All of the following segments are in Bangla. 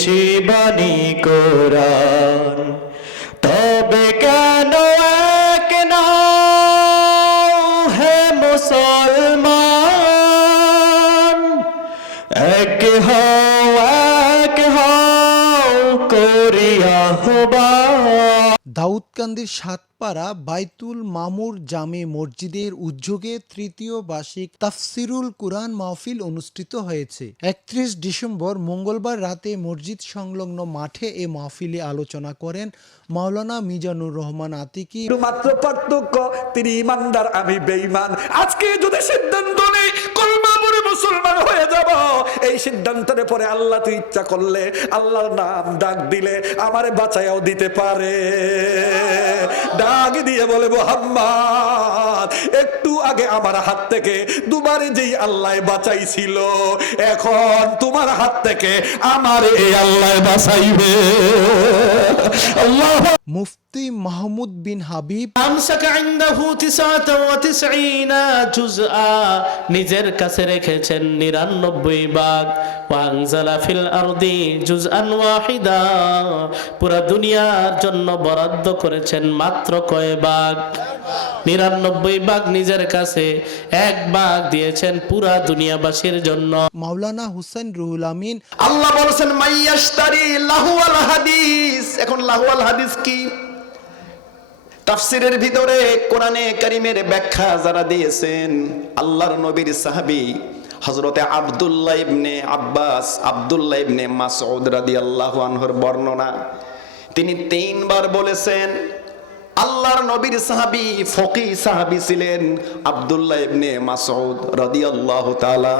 শিবানী কোরআন। তবে কেন এক হে মুসলমান? এক হও এক হও করিয়া হবা। দাউদকান্দির সাতপাড়া বাইতুল মামুর জামে মসজিদের উদ্যোগে তৃতীয় বার্ষিক তাফসিরুল কুরআন মাহফিল অনুষ্ঠিত হয়েছে। একত্রিশ ডিসেম্বর মঙ্গলবার রাতে মসজিদ সংলগ্ন মাঠে এ মাহফিলে আলোচনা করেন মাওলানা মিজানুর রহমান আতিকি। মাত্র পার্থক্য, তিনি ইমানদার, আমি বেঈমান। আজকে যদি সিদ্ধান্ত নেই মুসলমান হয়ে সিদ্ধান্তের পরে আল্লাহ তুই ইচ্ছা করলে আল্লাহর নাম ডাক দিলে আমারে বাঁচাইয়াও দিতে পারে। ডাক দিয়ে বলে মোহাম্মদ একটু আগে আমার হাত থেকে দুবারে যেই আল্লাহ বাঁচাইছিল এখন তোমার হাত থেকে আমার এই আল্লাহ বাঁচাইবে। আল্লাহ মুফতি মাহমুদ বিন হাবিব। আমসাকা ইনদাহু তিসাতা ওয়া তিসঈনা জুজআ। নিজের কাছে রেখেছেন নিরানব্বই ভাগ ওয়াংজালা ফিল আরদি জুজআন ওয়াহিদা। পুরা দুনিয়ার জন্য বরাদ্দ করেছেন মাত্র কয় ভাগ নিরানব্বই ভাগ নিজের কাছে এক ভাগ দিয়েছেন পুরা দুনিয়াবাসীর জন্য। মাওলানা হুসেন রুহুল আমিন। আল্লাহ বলেছেন মাইয়াশতারি লাহুয়াল হাদিস। এখন লাহুয়াল হাদিস কি? তাফসিরের ভিতরে কোরআনে কারিমের ব্যাখ্যা যারা দিয়েছেন আল্লাহর নবীর সাহাবী হযরতে আব্দুল্লাহ ইবনে আব্বাস আব্দুল্লাহ ইবনে মাসউদ রাদিয়াল্লাহু আনহুর বর্ণনা। তিনি তিনবার বলেছেন আল্লাহর নবীর সাহাবি ফকি সাহাবি ছিলেন আবদুল্লাহ ইবনে মাসউদ রাদিয়াল্লাহু তাআলা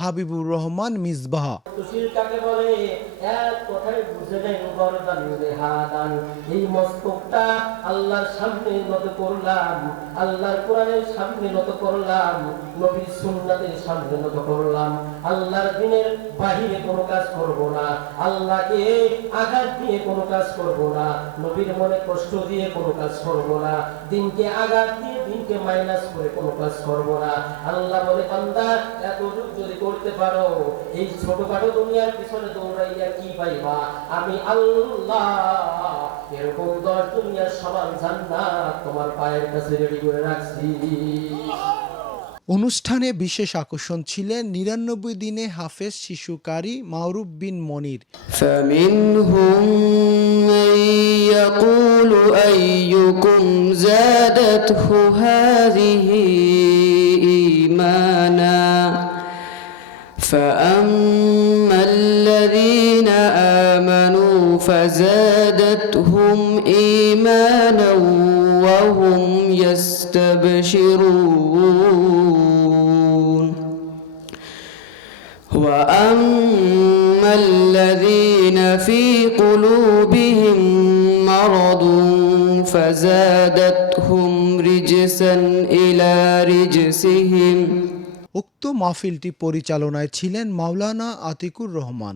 হাবিবুর রহমান মিসবাহ। তুষির কাকে বলে? এক নেন গরদান এই মস্তকটা আল্লাহর সামনে নত করলাম, আল্লাহর কোরআনের সামনে নত করলাম, নবীর সুন্নাতের সামনে নত করলাম। আল্লাহর দিনের বাহিরে কোনো কাজ করব না, আল্লাহকে আঘাত দিয়ে কোনো কাজ করব না, নবীর মনে কষ্ট দিয়ে কোনো কাজ করব না, দিনকে আঘাত দিয়ে দিনকে মাইনাস করে কোনো কাজ করব না। আল্লাহ বলে, বান্দা এত যদি করতে পারো, এই ছোটখাটো দুনিয়ার পিছনে দৌড়াইয়া কি পাইবা? আমি আল্লাহ এরকম দশ দুনিয়ার সমান জান্নাত তোমার পায়ের কাছে রেডি করে রাখছি অনুষ্ঠানে বিশেষ আকর্ষণ ছিলেন নিরানব্বই দিনে হাফেজ শিশুকারী মাহরুব বিন মনির فمنهم من يقول أيكم زادته هذه إيمانا فأما فزادتهم إيمانا وهم يستبشرون وأما الذين في قلوبهم مرض فزادتهم رجسا إلى رجسهم উক্ত মাহফিলটি পরিচালনায় ছিলেন মাওলানা আতিকুর রহমান